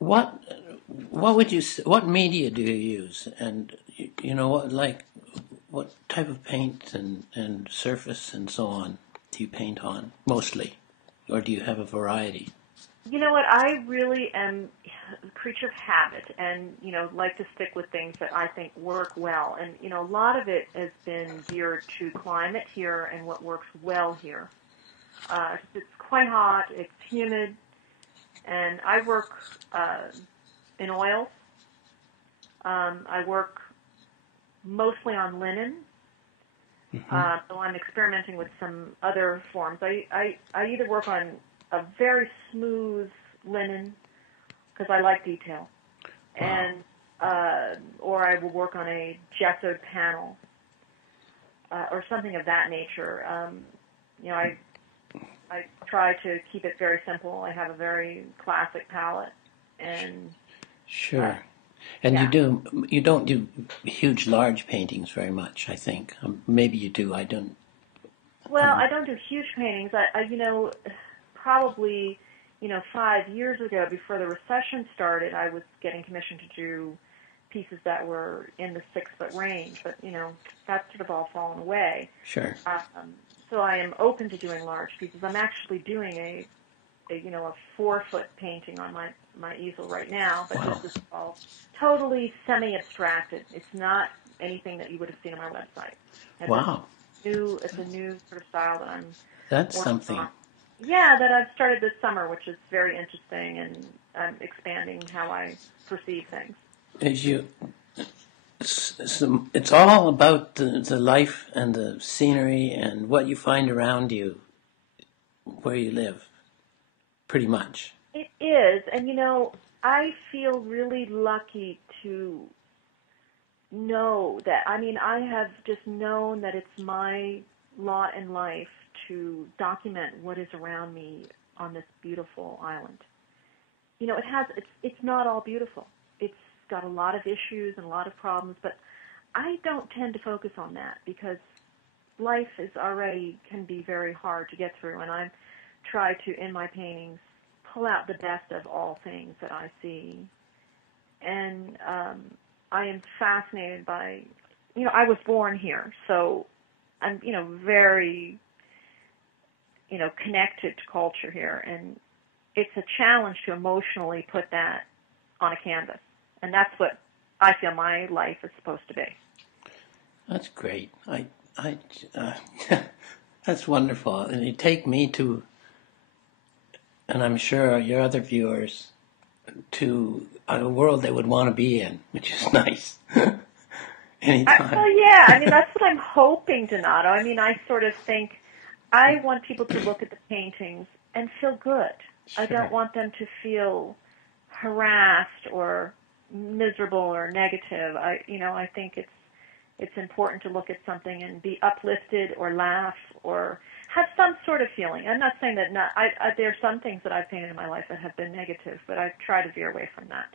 What what media do you use, and what type of paint and surface and so on do you paint on mostly, or do you have a variety? You know what? I really am a creature of habit, and like to stick with things that I think work well. And a lot of it has been geared to climate here and what works well here. It's quite hot, it's humid, and I work in oils. I work mostly on linen, Hmm. so I'm experimenting with some other forms. I either work on a very smooth linen because I like detail, Wow. and or I will work on a gessoed panel or something of that nature. You know, I try to keep it very simple. I have a very classic palette, and uh, Sure. And yeah. you don't do huge, large paintings very much, I think. Maybe you do. I don't. Well, Um, I don't do huge paintings. Probably 5 years ago, before the recession started, I was getting commissioned to do pieces that were in the 6 foot range, but that's sort of all fallen away. sure. Um, so I am open to doing large pieces. I'm actually doing a 4 foot painting on my easel right now, but this Wow. is all totally semi-abstracted. It's not anything that you would have seen on my website. And this Wow. it's a new sort of style that I'm That's working something. on. Yeah, that I've started this summer, which is very interesting, and I'm expanding how I perceive things. As you, it's all about the life and the scenery and what you find around you where you live, pretty much. It is, and I feel really lucky to know that. I mean, I have just known that it's my lot in life to document what is around me on this beautiful island. It's not all beautiful. It's got a lot of issues and a lot of problems, but I don't tend to focus on that because life is already can be very hard to get through, and I try to, in my paintings, pull out the best of all things that I see. And I am fascinated by, I was born here, so I'm, very, connected to culture here, and it's a challenge to emotionally put that on a canvas, and that's what I feel my life is supposed to be. That's great. I, uh, that's wonderful. And you take me to, and I'm sure your other viewers, to a world they would want to be in, which is nice. Anytime. Well, yeah, I mean, that's what I'm hoping, Donato. I mean, I sort of think I want people to look at the paintings and feel good. I don't Sure. want them to feel harassed or miserable or negative. I think it's important to look at something and be uplifted or laugh or have some sort of feeling. I'm not saying that not. There are some things that I've painted in my life that have been negative, but I try to veer away from that.